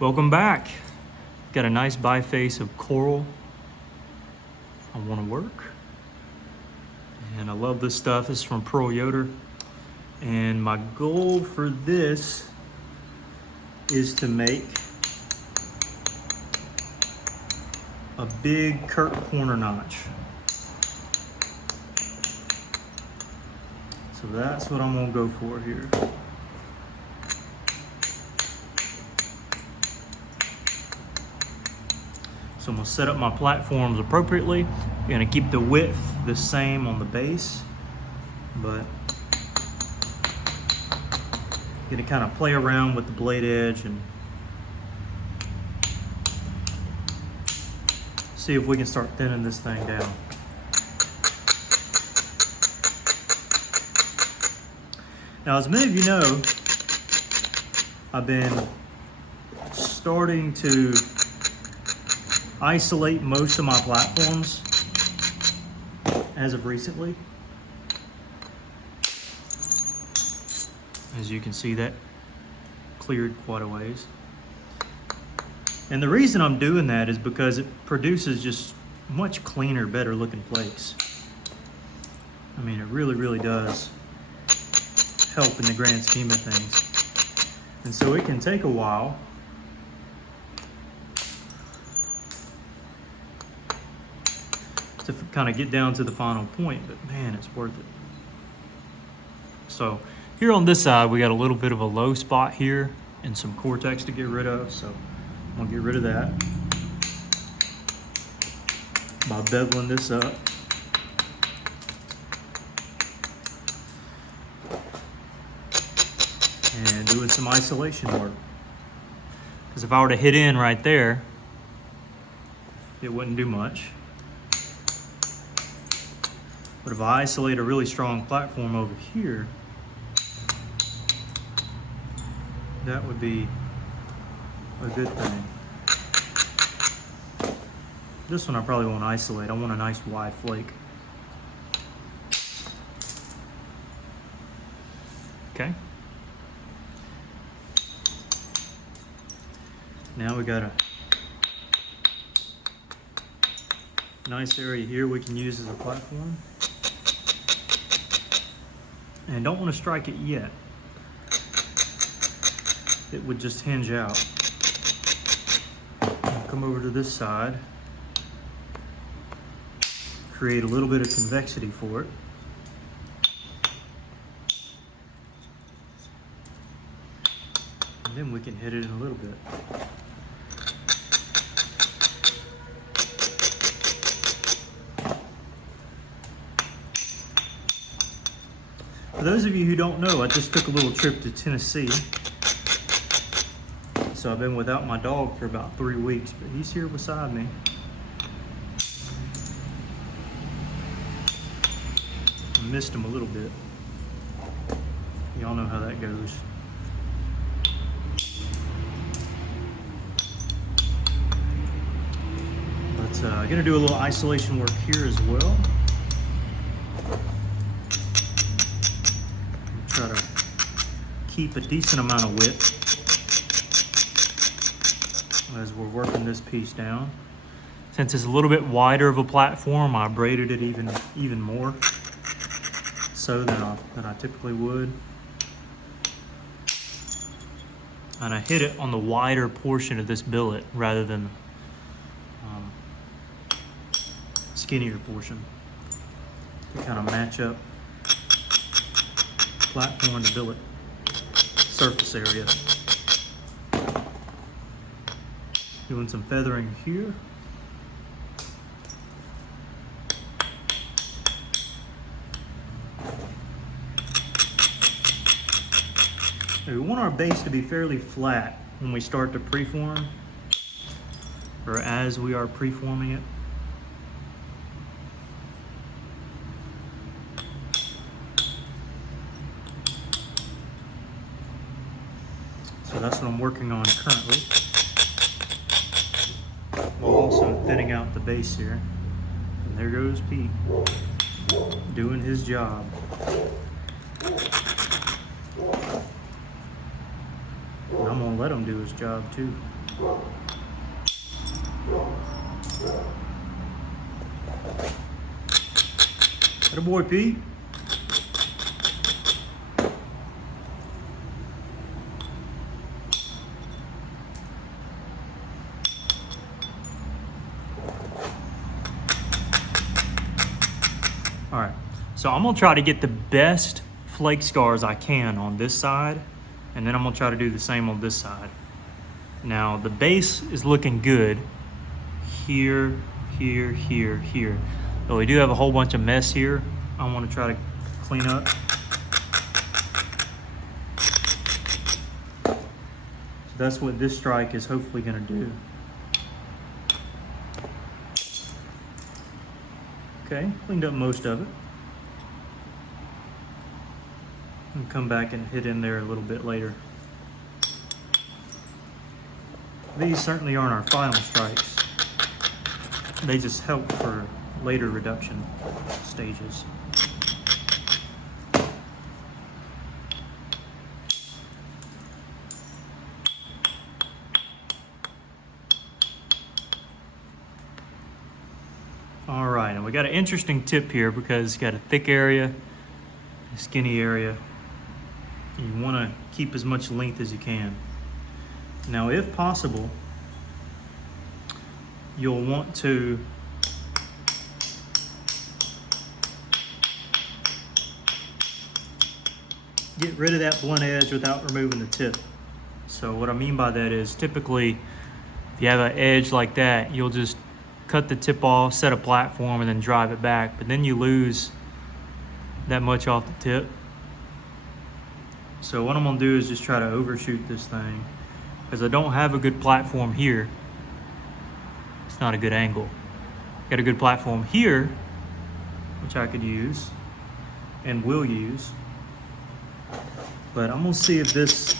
Welcome back. Got a nice biface of coral I want to work. And I love this stuff. This is from Pearl Yoder. And my goal for this is to make a big Kirk Corner Notch. So that's what I'm gonna go for here. So I'm gonna set up my platforms appropriately. I'm gonna keep the width the same on the base, but gonna kind of play around with the blade edge and see if we can start thinning this thing down. Now, as many of you know, I've been starting to isolate most of my platforms as of recently. As you can see, that cleared quite a ways. And the reason I'm doing that is because it produces just much cleaner, better looking flakes. I mean, it really, really does help in the grand scheme of things. And so it can take a while to kind of get down to the final point, but man, it's worth it. So here on this side, we got a little bit of a low spot here and some cortex to get rid of. So I'm gonna get rid of that by beveling this up. And doing some isolation work. Because if I were to hit in right there, it wouldn't do much. But if I isolate a really strong platform over here, that would be a good thing. This one I probably won't isolate. I want a nice wide flake. Okay. Now we got a nice area here we can use as a platform. And don't want to strike it yet. It would just hinge out. I'll come over to this side, create a little bit of convexity for it. And then we can hit it in a little bit. For those of you who don't know, I just took a little trip to Tennessee. So I've been without my dog for about 3 weeks, but he's here beside me. I missed him a little bit. Y'all know how that goes. But I'm gonna do a little isolation work here as well. Try to keep a decent amount of width as we're working this piece down. Since it's a little bit wider of a platform, I braided it even more so than I typically would. And I hit it on the wider portion of this billet rather than skinnier portion to kind of match up platform to billet surface area. Doing some feathering here. Now we want our base to be fairly flat when we start to preform, or as we are preforming it. So that's what I'm working on currently. While also thinning out the base here. And there goes Pete, doing his job. And I'm gonna let him do his job too. Attaboy, Pete. All right, so I'm gonna try to get the best flake scars I can on this side, and then I'm gonna try to do the same on this side. Now, the base is looking good here, here, here, here. But we do have a whole bunch of mess here I wanna try to clean up. So that's what this strike is hopefully gonna do. Okay, cleaned up most of it. And come back and hit in there a little bit later. These certainly aren't our final strikes. They just help for later reduction stages. All right, and we got an interesting tip here because it's got a thick area, a skinny area. You want to keep as much length as you can. Now, if possible, you'll want to get rid of that blunt edge without removing the tip. So what I mean by that is typically if you have an edge like that, you'll just cut the tip off, set a platform, and then drive it back. But then you lose that much off the tip. So what I'm gonna do is just try to overshoot this thing. Because I don't have a good platform here, it's not a good angle. Got a good platform here, which I could use and will use. But I'm gonna see if this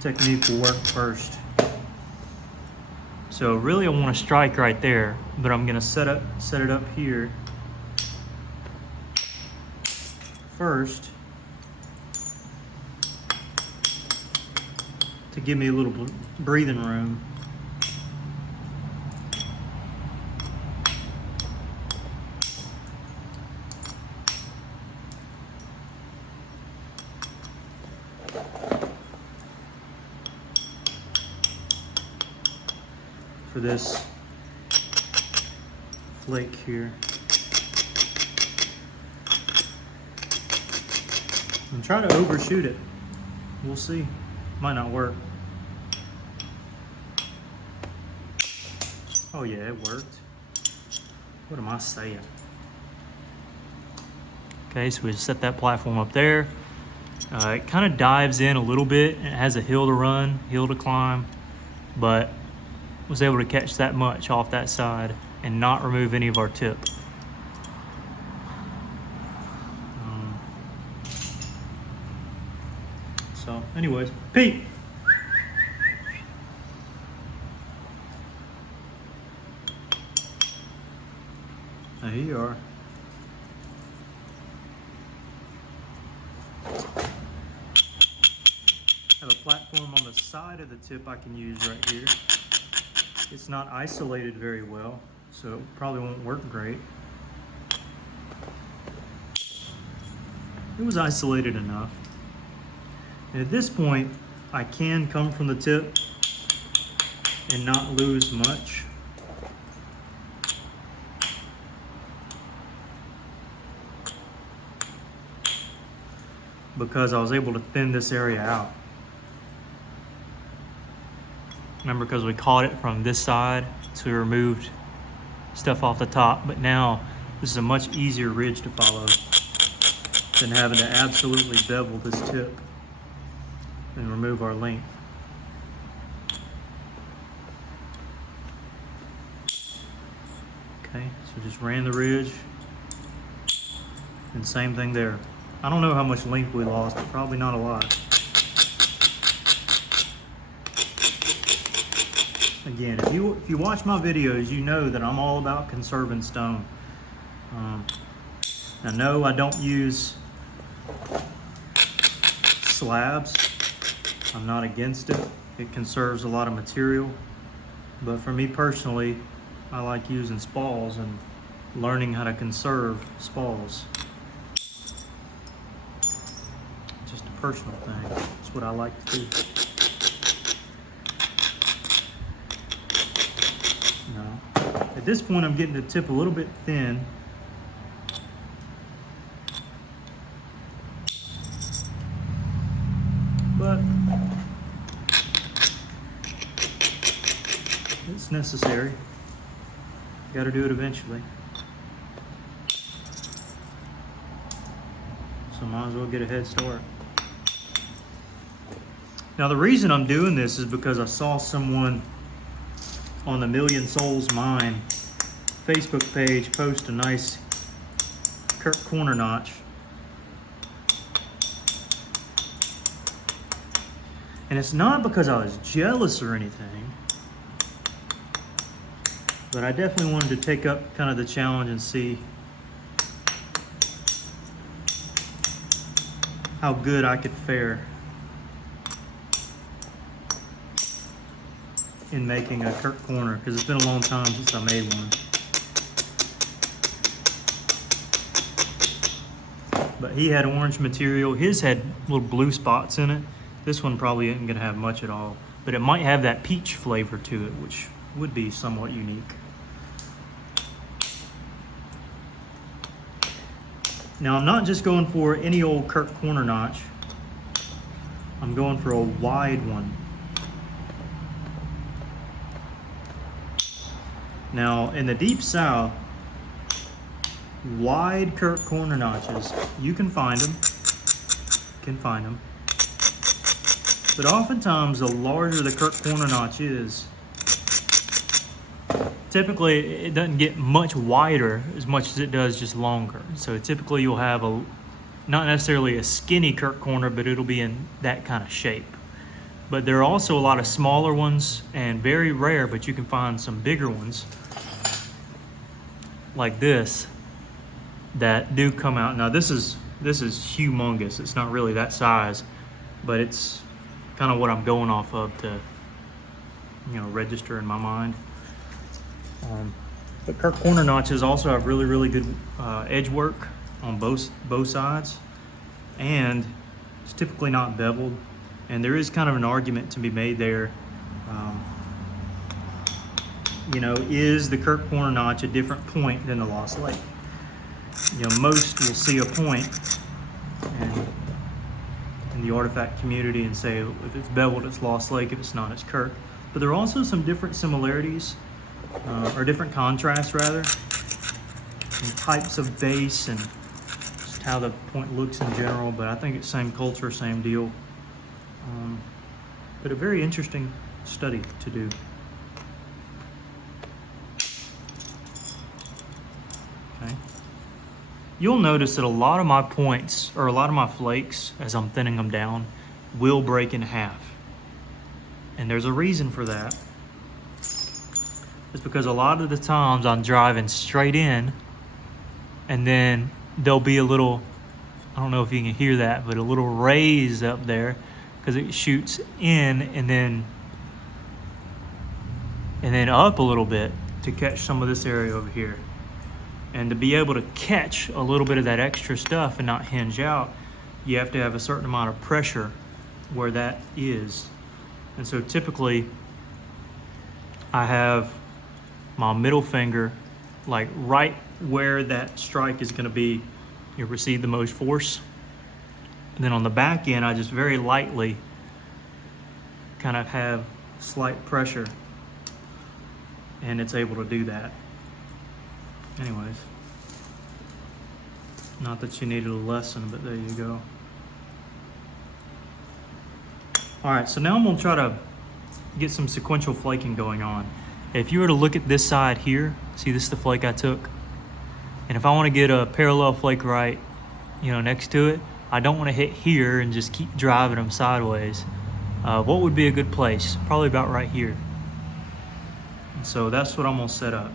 technique will work first. So really I want to strike right there, but I'm gonna set it up here first to give me a little breathing room. For this flake here. I'm trying to overshoot it. We'll see. Might not work. Oh yeah, it worked. What am I saying? Okay, so we just set that platform up there. It kind of dives in a little bit and it has a hill to run, hill to climb, but was able to catch that much off that side and not remove any of our tip. So anyways, Pete. Now here you are. Have a platform on the side of the tip I can use right here. It's not isolated very well, so it probably won't work great. It was isolated enough. And at this point, I can come from the tip and not lose much. Because I was able to thin this area out. Remember, because we caught it from this side, so we removed stuff off the top, but now this is a much easier ridge to follow than having to absolutely bevel this tip and remove our length. Okay, so just ran the ridge, and same thing there. I don't know how much length we lost, but probably not a lot. Again, if you watch my videos, you know that I'm all about conserving stone. Now, no, I don't use slabs. I'm not against it. It conserves a lot of material. But for me personally, I like using spalls and learning how to conserve spalls. Just a personal thing. That's what I like to do. No. At this point, I'm getting the tip a little bit thin. But it's necessary. Got to do it eventually. So might as well get a head start. Now the reason I'm doing this is because I saw someone on the Million Souls Mine Facebook page post a nice Kirk Corner Notch. And it's not because I was jealous or anything, but I definitely wanted to take up kind of the challenge and see how good I could fare in making a Kirk Corner, because it's been a long time since I made one. But he had orange material. His had little blue spots in it. This one probably isn't going to have much at all, but it might have that peach flavor to it, which would be somewhat unique. Now I'm not just going for any old Kirk Corner Notch. I'm going for a wide one. Now in the Deep South, wide Kirk Corner Notches, you can find them. But oftentimes, the larger the Kirk Corner Notch is, typically it doesn't get much wider as much as it does just longer. So typically you'll have not necessarily a skinny Kirk Corner, but it'll be in that kind of shape. But there are also a lot of smaller ones, and very rare, but you can find some bigger ones like this that do come out. Now this is humongous. It's not really that size, but it's kind of what I'm going off of to, register in my mind. But Kirk Corner Notches also have really, really good edge work on both sides, and it's typically not beveled. And there is kind of an argument to be made there. Is the Kirk Corner Notch a different point than the Lost Lake? Most will see a point in the artifact community and say if it's beveled, it's Lost Lake. If it's not, it's Kirk. But there are also some different similarities, or different contrasts rather, in types of base and just how the point looks in general. But I think it's same culture, same deal. But a very interesting study to do. Okay. You'll notice that a lot of my points, or a lot of my flakes, as I'm thinning them down, will break in half. And there's a reason for that. It's because a lot of the times I'm driving straight in, and then there'll be a little, I don't know if you can hear that, but a little raise up there, because it shoots in and then up a little bit to catch some of this area over here. And to be able to catch a little bit of that extra stuff and not hinge out, you have to have a certain amount of pressure where that is. And so typically I have my middle finger like right where that strike is going to be, you receive the most force. And then on the back end, I just very lightly kind of have slight pressure, and it's able to do that. Anyways, not that you needed a lesson, but there you go. All right, so now I'm gonna try to get some sequential flaking going on. If you were to look at this side here, see this is the flake I took? And if I wanna get a parallel flake right, next to it, I don't wanna hit here and just keep driving them sideways. What would be a good place? Probably about right here. And so that's what I'm gonna set up.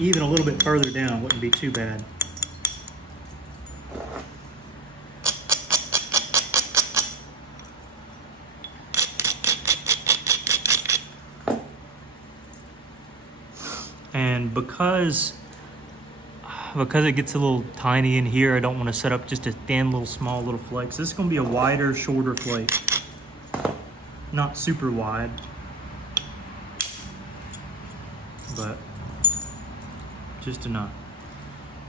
Even a little bit further down wouldn't be too bad. And because it gets a little tiny in here, I don't want to set up just a thin little small little flake. So this is going to be a wider, shorter flake. Not super wide, but just enough.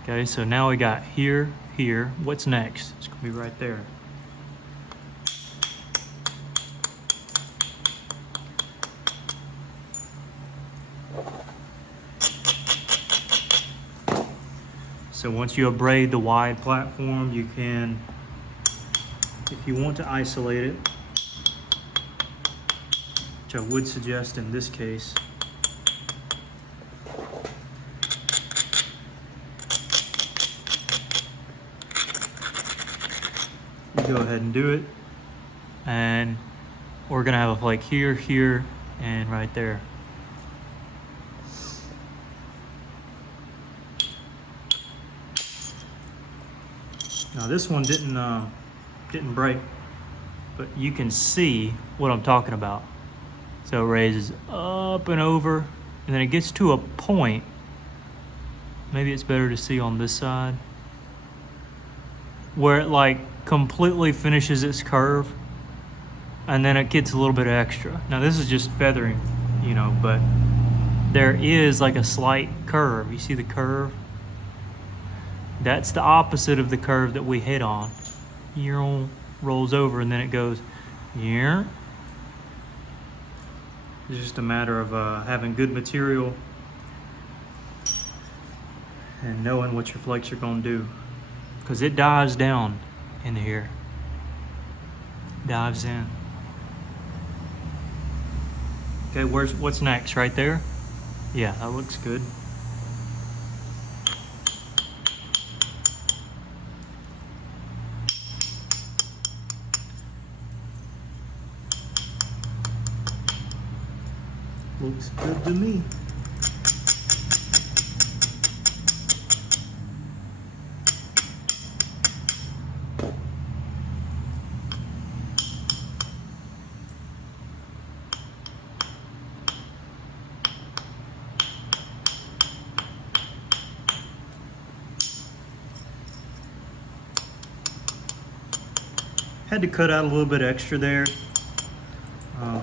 Okay, so now we got here, here. What's next? It's going to be right there. So once you abrade the wide platform, you can, if you want to isolate it, which I would suggest in this case, you go ahead and do it. And we're gonna have a flake here, here, and right there. Now this one didn't break, but you can see what I'm talking about. So it raises up and over, and then it gets to a point. Maybe it's better to see on this side, where it like completely finishes its curve, and then it gets a little bit extra. Now this is just feathering, you know, but there is like a slight curve. You see the curve? That's the opposite of the curve that we hit on. Rolls over and then it goes here. It's just a matter of having good material and knowing what your flakes are going to do, because it dives down into here. Dives in. Okay, what's next? Right there? Yeah, that looks good. Looks good to me. Had to cut out a little bit extra there.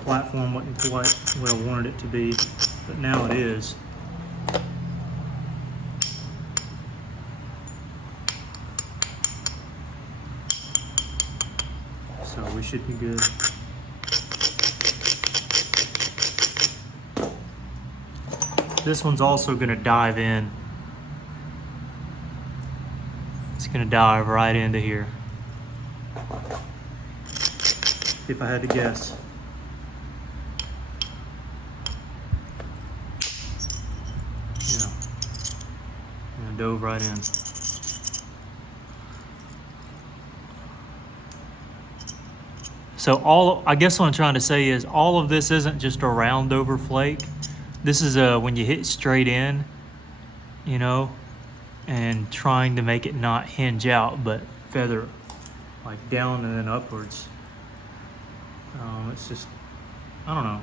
Platform wasn't quite what I wanted it to be, but now it is. So we should be good. This one's also going to dive in. It's going to dive right into here. If I had to guess. Dove right in. So I guess what I'm trying to say is all of this isn't just a round over flake. This is when you hit straight in, you know, and trying to make it not hinge out, but feather like down and then upwards. It's just, I don't know.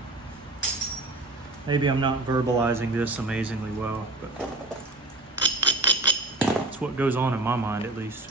Maybe I'm not verbalizing this amazingly well, but it's what goes on in my mind, at least.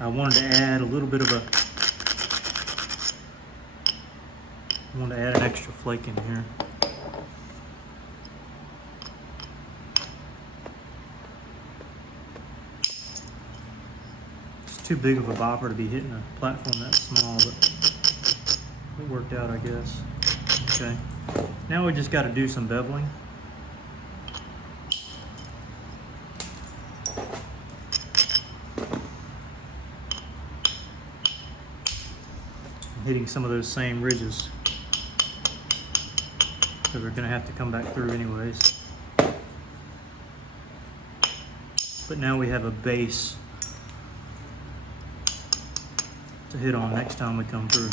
I wanted to add a little bit of I wanted to add an extra flake in here. It's too big of a bopper to be hitting a platform that small, but it worked out, I guess. Okay, now we just got to do some beveling. hitting some of those same ridges that we're going to have to come back through anyways. But now we have a base to hit on next time we come through.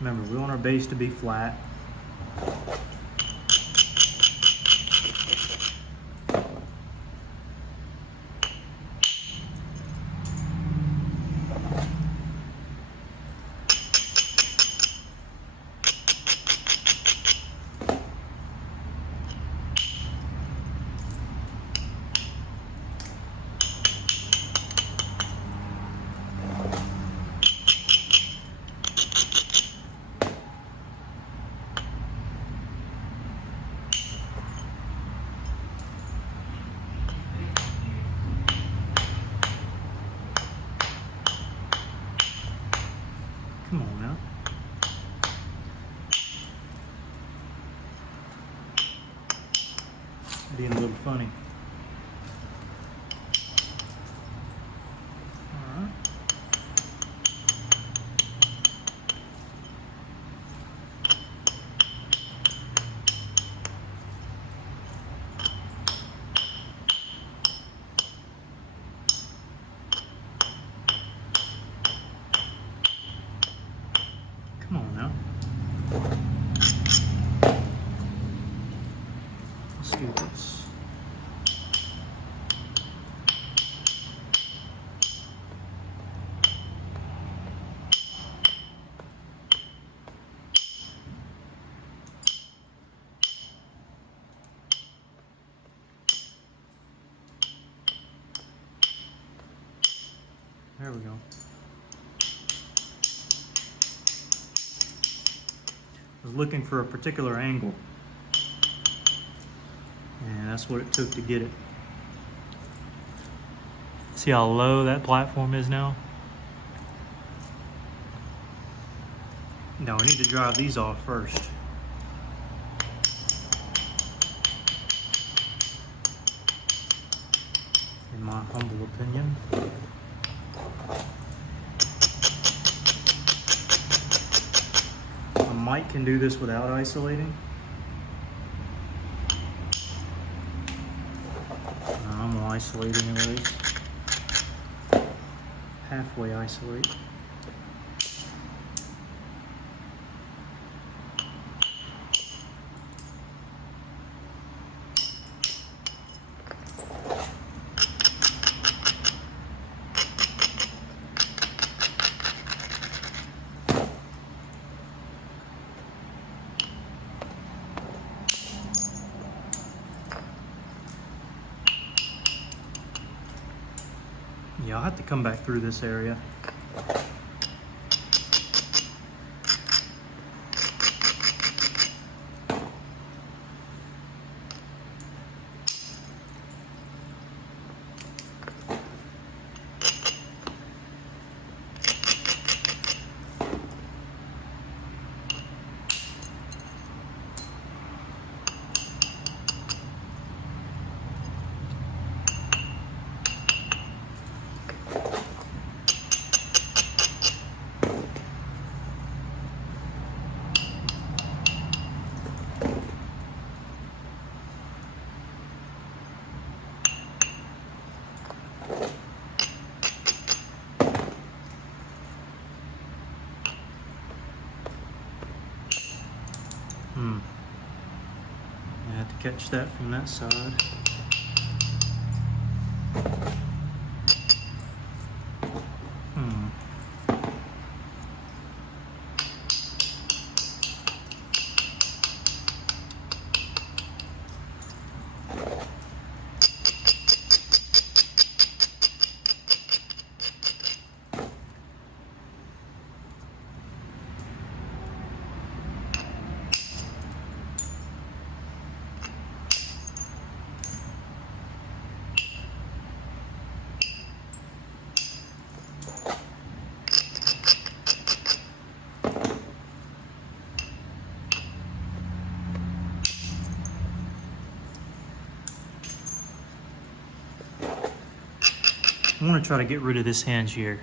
Remember, we want our base to be flat. Come on now. Being a little funny. All right. Come on now. Let's do this. There we go. I was looking for a particular angle, and that's what it took to get it. See how low that platform is now? Now we need to drive these off first. In my humble opinion. Mike can do this without isolating. I'm gonna isolate anyways. Halfway isolate. Yeah, I'll have to come back through this area. I have to catch that from that side. I want to try to get rid of this hinge here.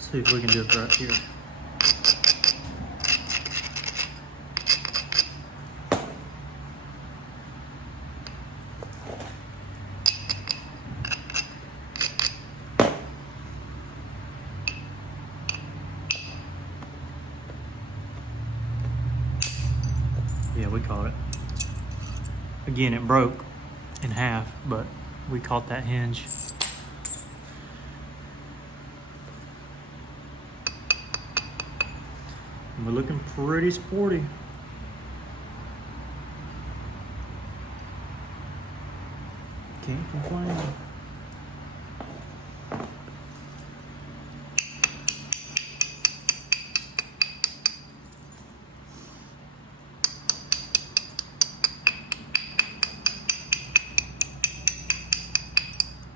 See if we can do it right here. Yeah, we caught it. Again, it broke in half, but we caught that hinge. And we're looking pretty sporty. Can't complain.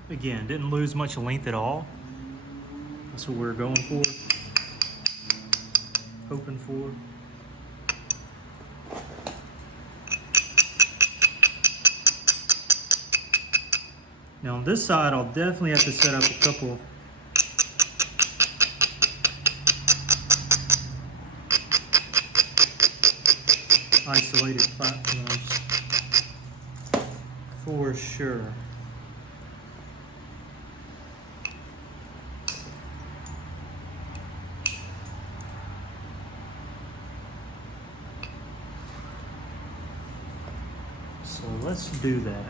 Again, didn't lose much length at all. That's what we're going for, hoping for. Now on this side, I'll definitely have to set up a couple isolated platforms for sure. So let's do that.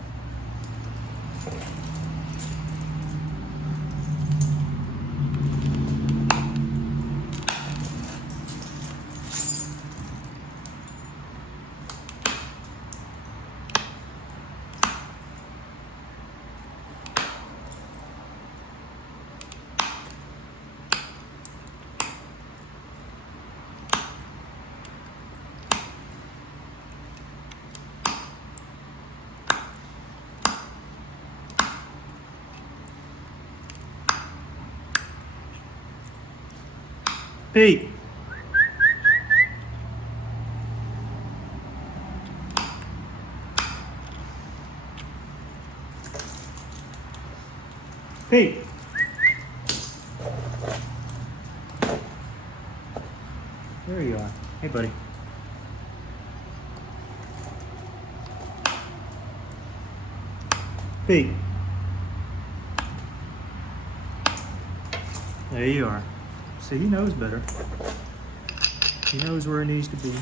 Pete. Pete. There you are. Hey, buddy. Pete. There you are. See, he knows better. He knows where it needs to be.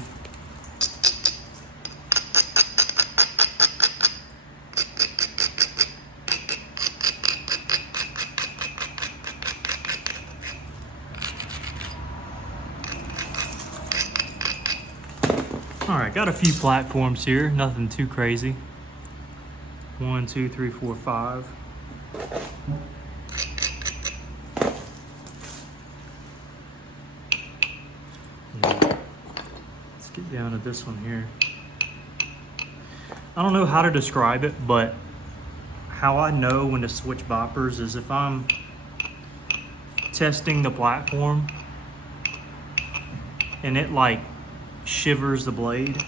All right, got a few platforms here, nothing too crazy. 1, 2, 3, 4, 5. Get down to this one here. I don't know how to describe it, but how I know when to switch boppers is if I'm testing the platform and it like shivers the blade,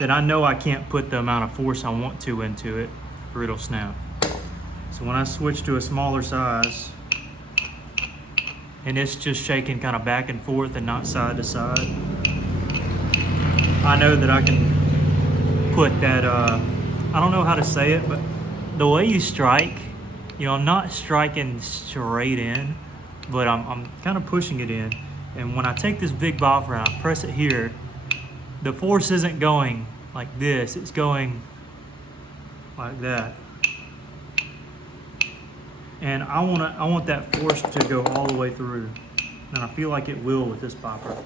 then I know I can't put the amount of force I want to into it or it'll snap. So when I switch to a smaller size and it's just shaking kind of back and forth and not side to side, I know that I can put that, I don't know how to say it, but the way you strike You know, I'm not striking straight in, but I'm kind of pushing it in. And when I take this big bopper and I press it here, the force isn't going like this, it's going like that. And I want that force to go all the way through. And I feel like it will with this bopper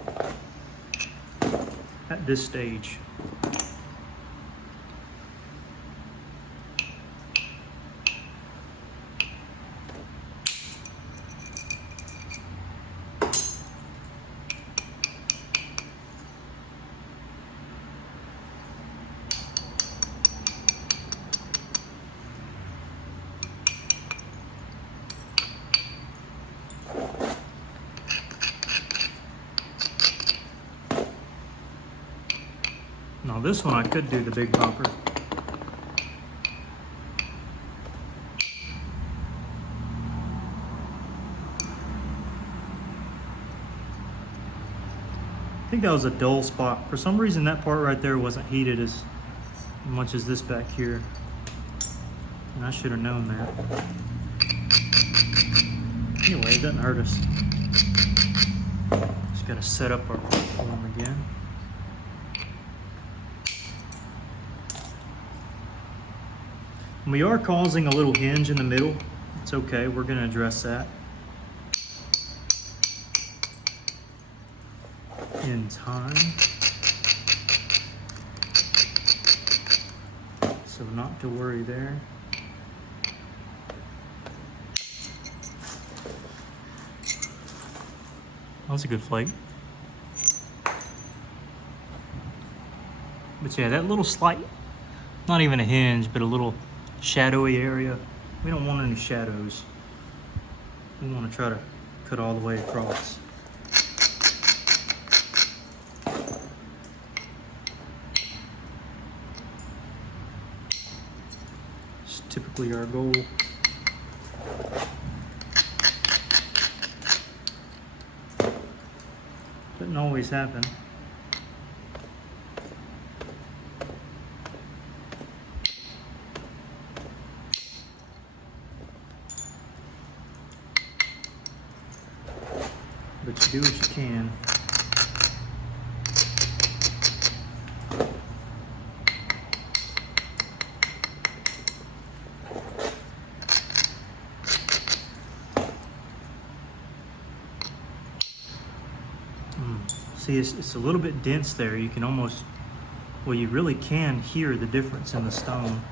at this stage. Now this one I could do the big bopper. I think that was a dull spot. For some reason that part right there wasn't heated as much as this back here. And I should have known that. Anyway, it doesn't hurt us. Just gotta set up our platform again. We are causing a little hinge in the middle. It's okay, we're gonna address that in time. So not to worry there. That was a good flake. But yeah, that little slight, not even a hinge, but a little shadowy area. We don't want any shadows. We want to try to cut all the way across. It's typically our goal. Doesn't always happen. But you do what you can. See, it's a little bit dense there. You can almost, well, you really can hear the difference in the stone.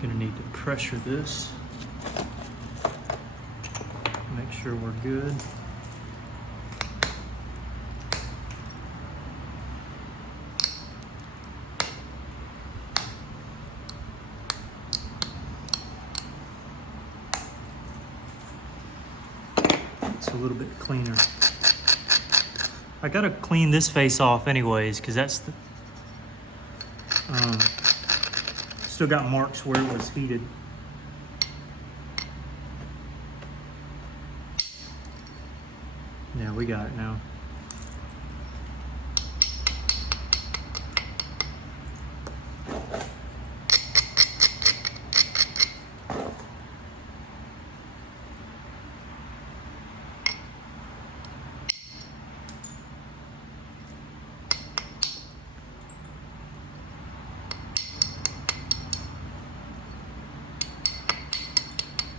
Gonna need to pressure this. Make sure we're good. It's a little bit cleaner. I gotta clean this face off anyways, because that's the still got marks where it was heated. Yeah, we got it now.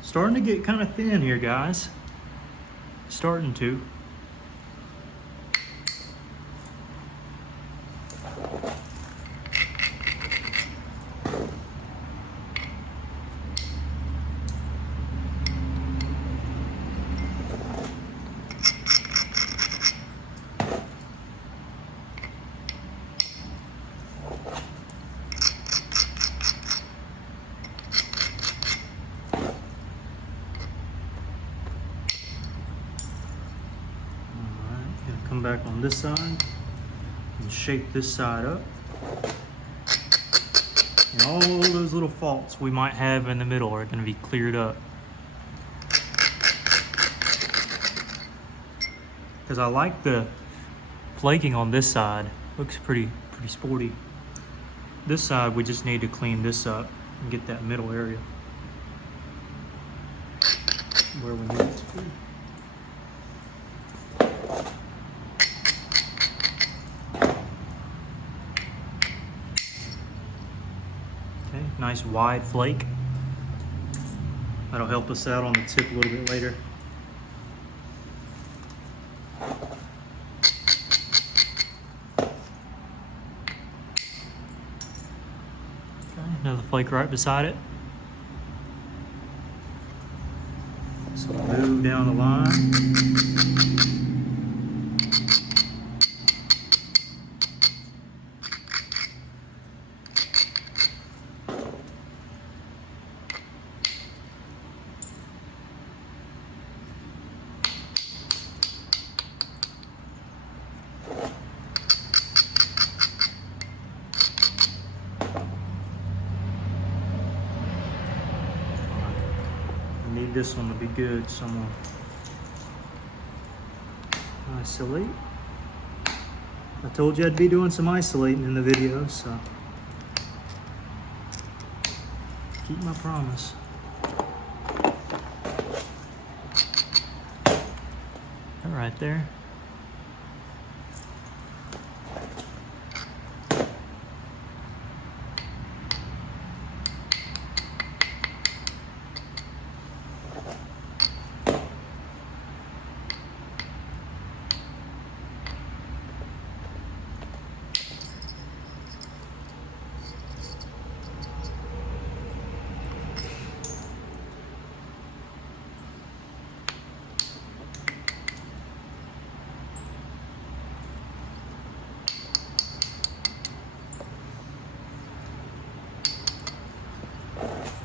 Starting to get kind of thin here, guys. Starting to. come back on this side and shape this side up. And all those little faults we might have in the middle are going to be cleared up. Because I like the flaking on this side. Looks pretty sporty. This side, we just need to clean this up and get that middle area where we need it to be. Okay, nice wide flake. That'll help us out on the tip a little bit later. Another flake right beside it. So move down the line. Need this one to be good, so I'm gonna isolate. I told you I'd be doing some isolating in the video, so keep my promise. That right there.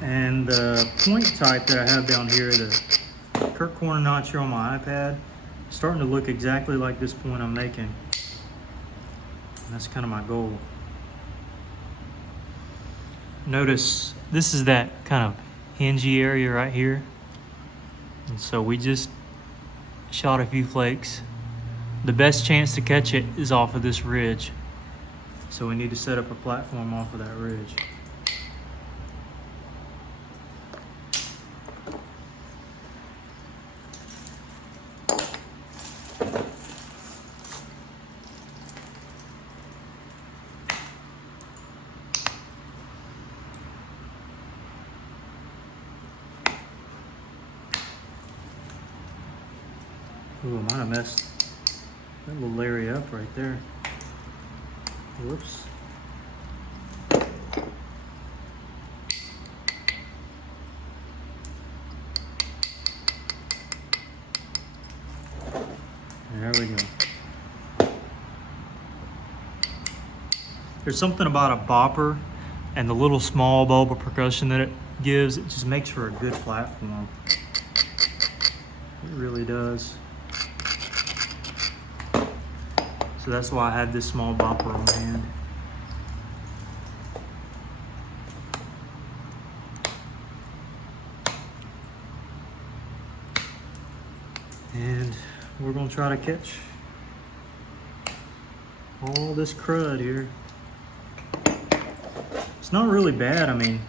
And the point type that I have down here, the Kirk Corner Notch here on my iPad, starting to look exactly like this point I'm making. And that's kind of my goal. Notice this is that kind of hingy area right here. And so we just shot a few flakes. The best chance to catch it is off of this ridge. So we need to set up a platform off of that ridge. Ooh, I might have messed that little area up right there. Whoops. There we go. There's something about a bopper and the little small bulb of percussion that it gives. It just makes for a good platform. It really does. So that's why I have this small bopper on hand. And we're gonna try to catch all this crud here. It's not really bad. I mean,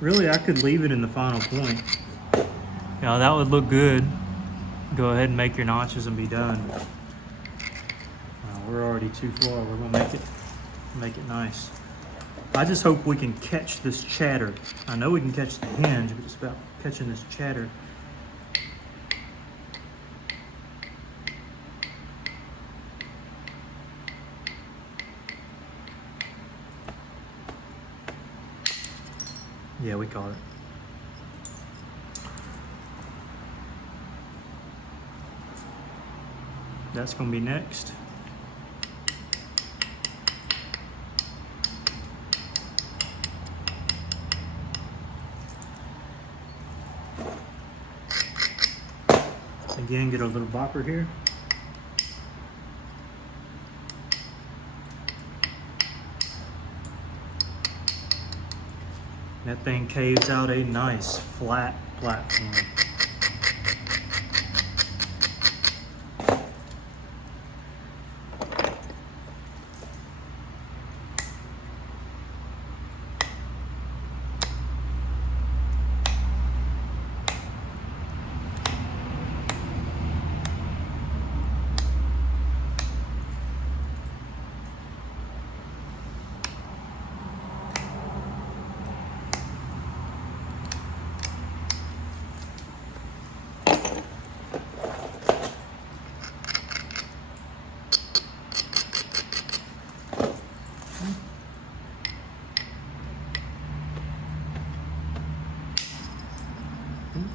really I could leave it in the final point. Yeah, that would look good. Go ahead and make your notches and be done. We're already too far. We're gonna make it nice. I just hope we can catch this chatter. I know we can catch the hinge, but it's about catching this chatter. Yeah, we caught it. That's gonna be next. Again, get a little bopper here. That thing caves out a nice flat platform.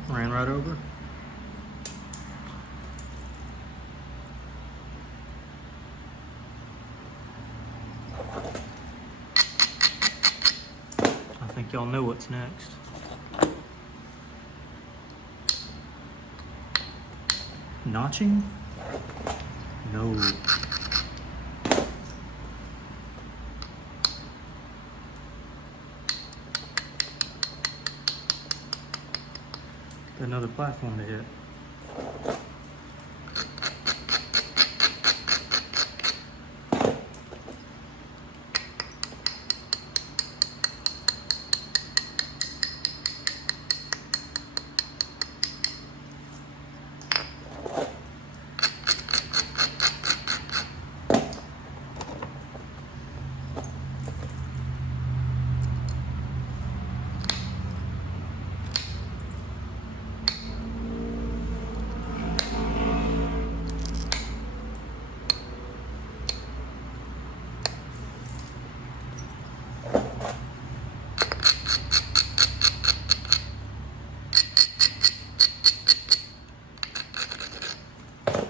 Ran right over. I think y'all know what's next. Notching? No. Another platform to hit.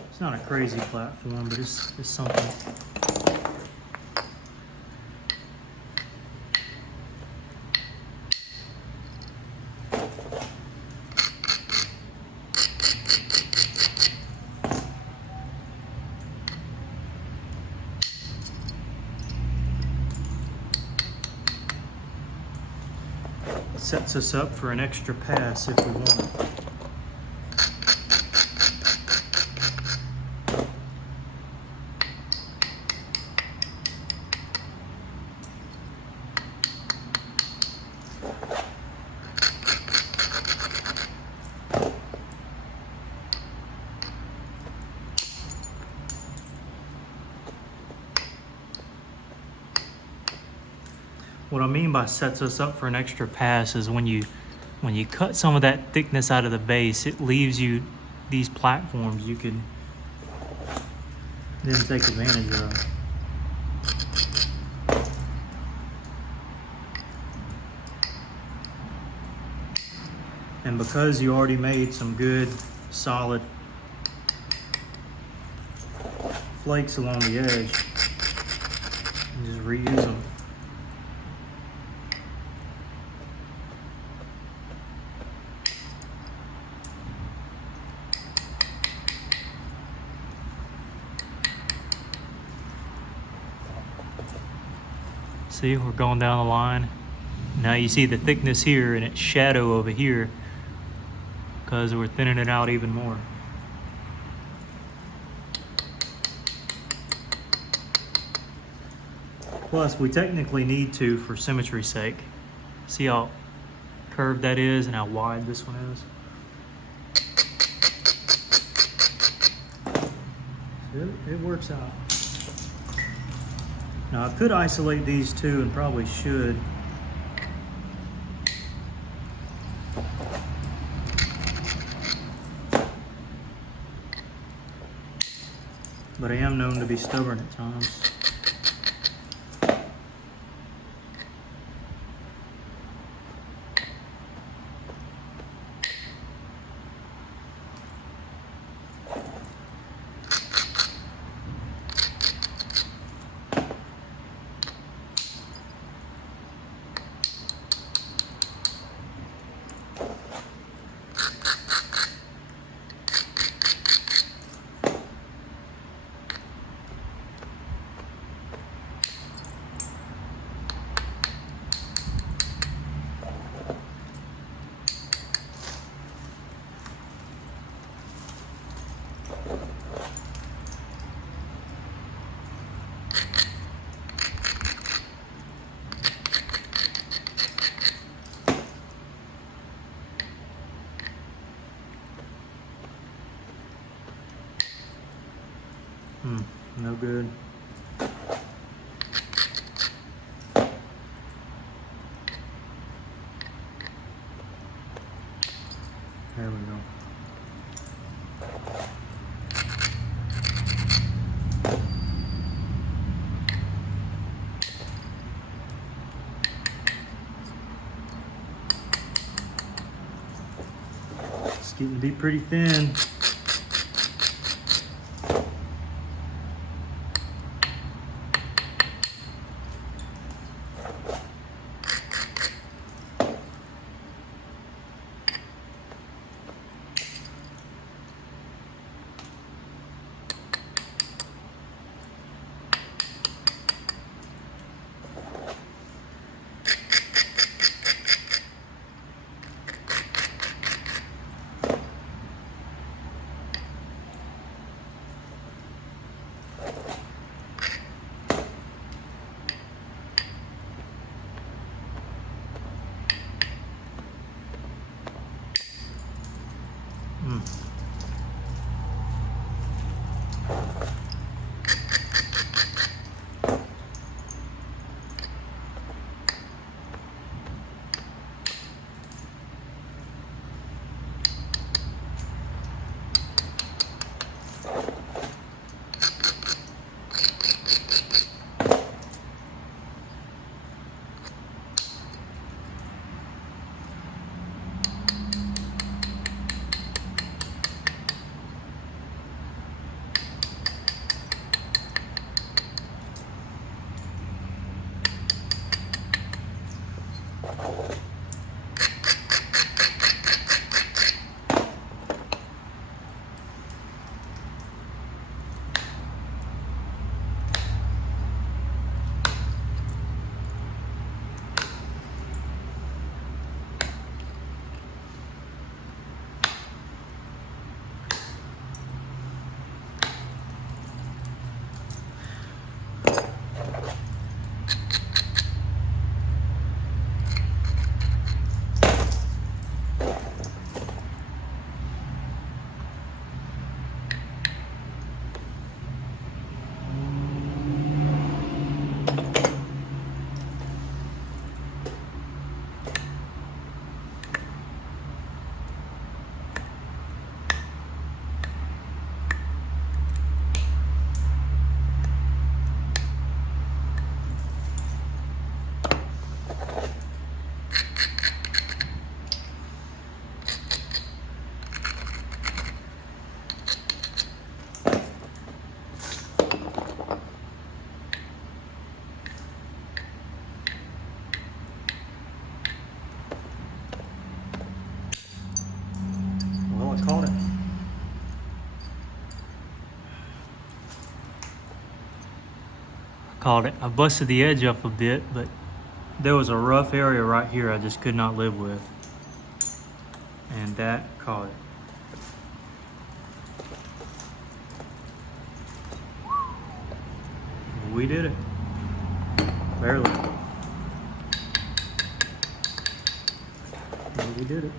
It's not a crazy platform, but it's something. Sets us up for an extra pass if we want it. What I mean by sets us up for an extra pass is when you cut some of that thickness out of the base, it leaves you these platforms you can then take advantage of. And because you already made some good, solid flakes along the edge, you just reuse them. See, we're going down the line. Now you see the thickness here and its shadow over here because we're thinning it out even more. Plus, we technically need to for symmetry's sake. See how curved that is and how wide this one is? So it works out. Now I could isolate these two and probably should. But I am known to be stubborn at times. No good. There we go. It's getting to be pretty thin. Caught it. Caught it. I busted the edge up a bit, but there was a rough area right here I just could not live with. And that caught it. We did it. Barely. But we did it.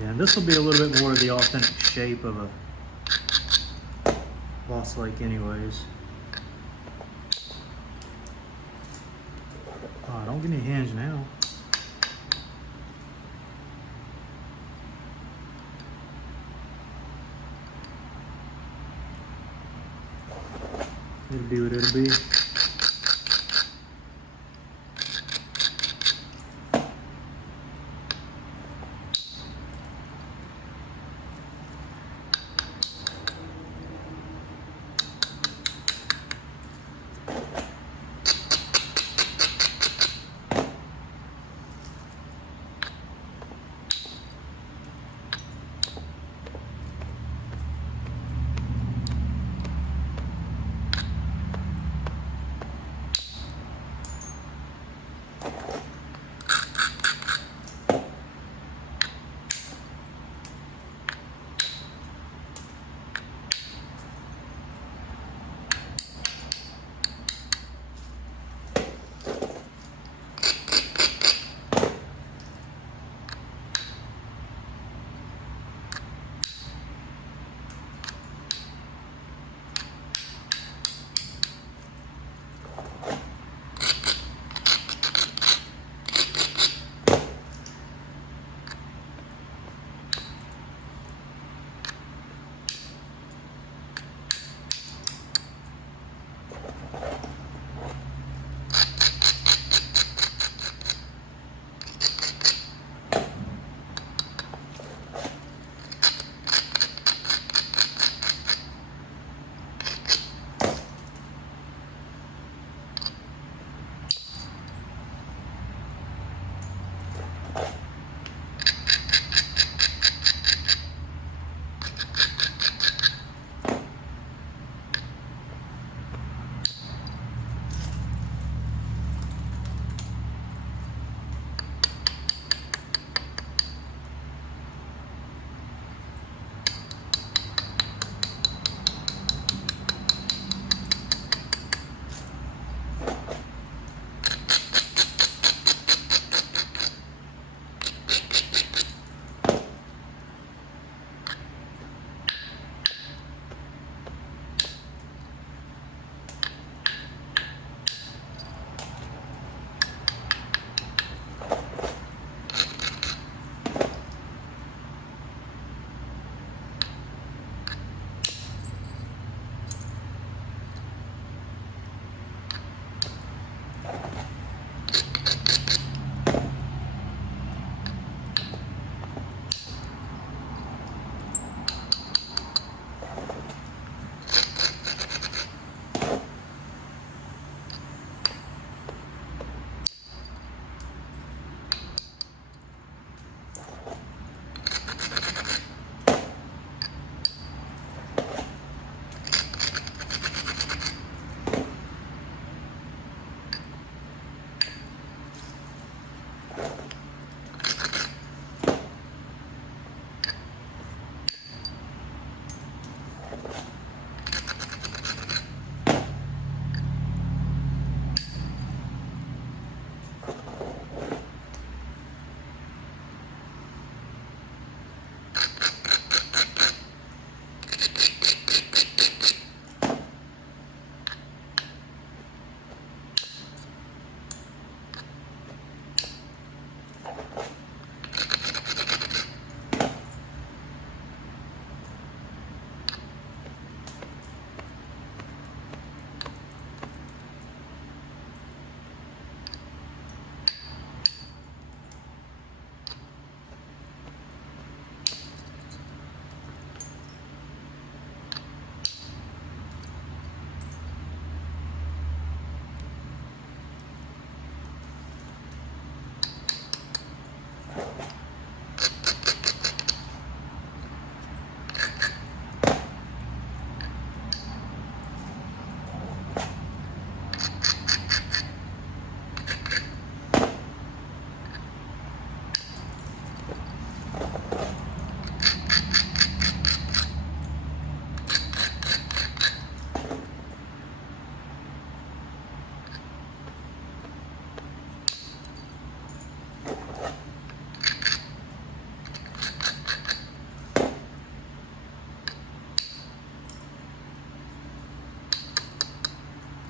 Yeah, this will be a little bit more of the authentic shape of a Lost Lake anyways. Oh, don't give me a hinge now. It'll be what it'll be.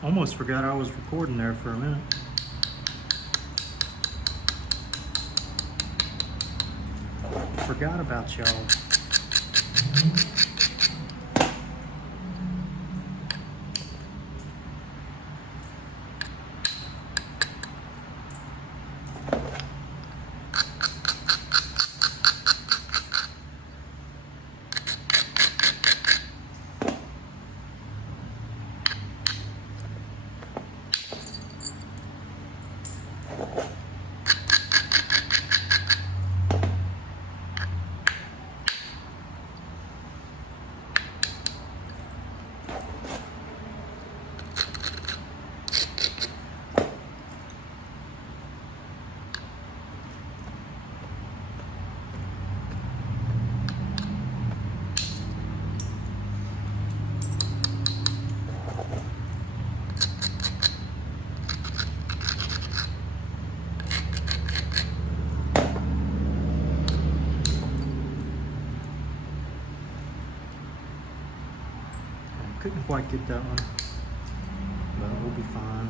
Almost forgot I was recording there for a minute. Forgot about y'all. Couldn't quite get that one, but we'll be fine.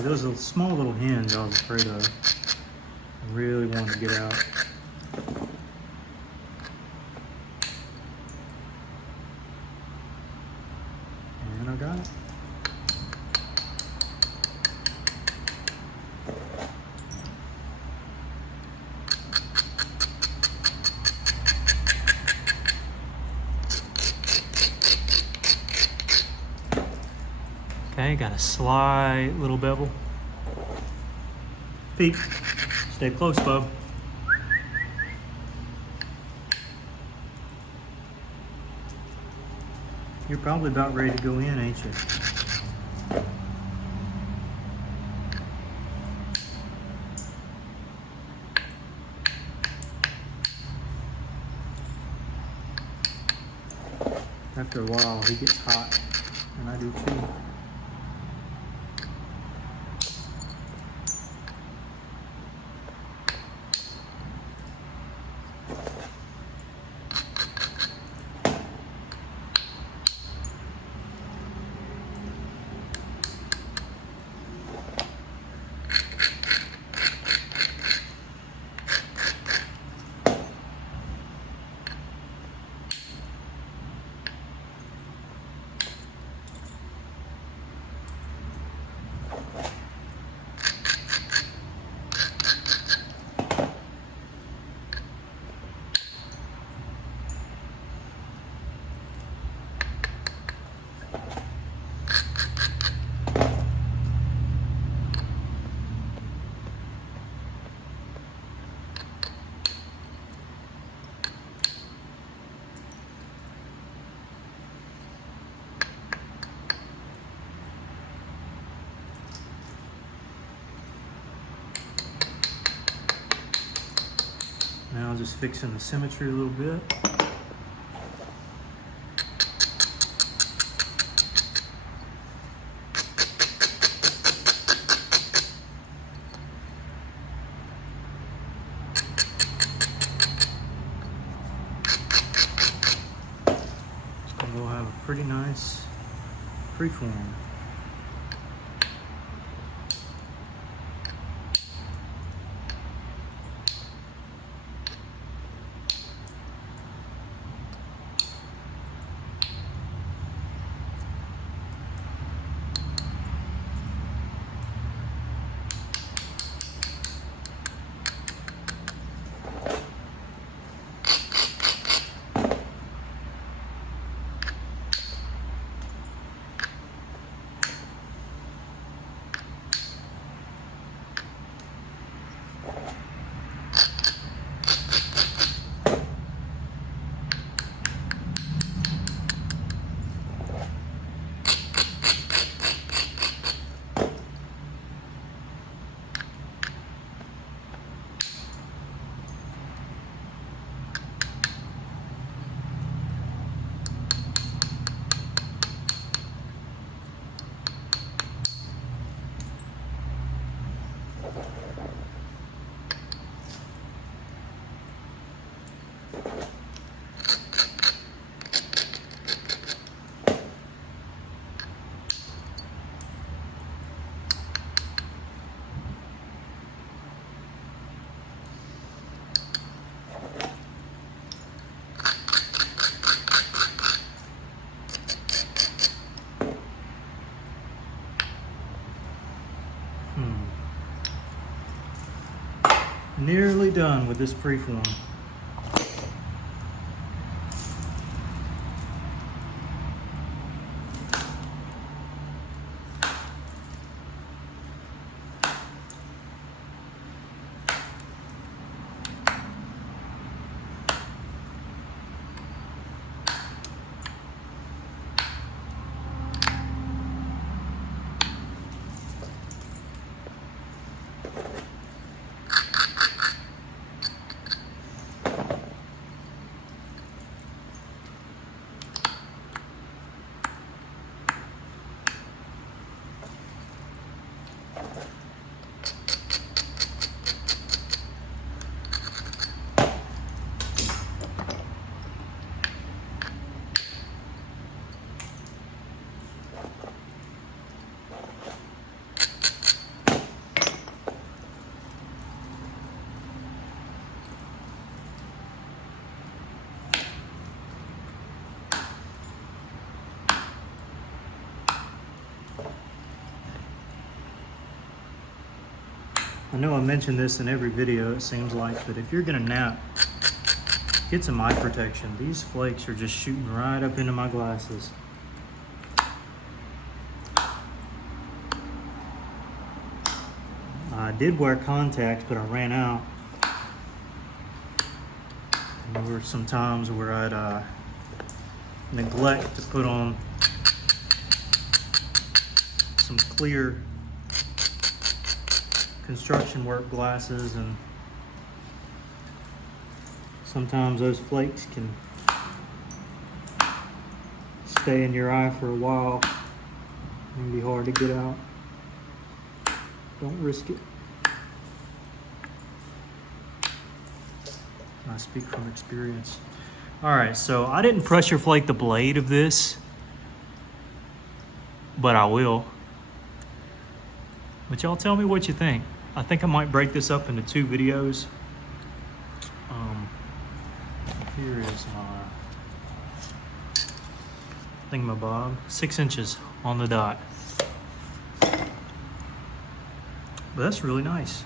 Yeah, those little small little hinge I was afraid of. I really wanted to get out. And I got it. Okay, got a slight little bevel. Peek. Stay close, bub. You're probably about ready to go in, ain't you? After a while, he gets hot, and I do too. Now just fixing the symmetry a little bit. And we'll have a pretty nice preform. Nearly done with this preform. I know I mention this in every video, it seems like, but if you're gonna nap, get some eye protection. These flakes are just shooting right up into my glasses. I did wear contacts, but I ran out. And there were some times where I'd neglect to put on some clear construction work glasses, and sometimes those flakes can stay in your eye for a while. It can be hard to get out. Don't risk it. I speak from experience. All right, so I didn't pressure flake the blade of this, but I will. But y'all tell me what you think. I think I might break this up into 2 videos. Here is my thingamabob, 6 inches on the dot. But that's really nice.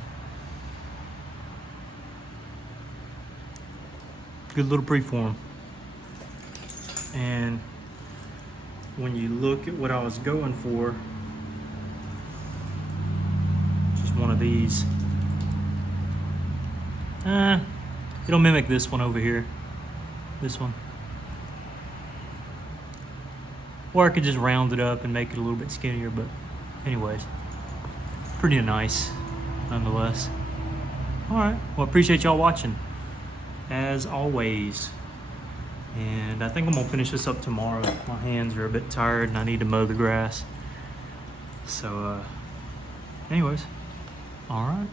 Good little preform. And when you look at what I was going for, just one of these. It'll mimic this one over here. This one. Or I could just round it up and make it a little bit skinnier, but anyways, pretty nice nonetheless. All right, well, appreciate y'all watching as always. And I think I'm gonna finish this up tomorrow. My hands are a bit tired and I need to mow the grass. So anyways, all right.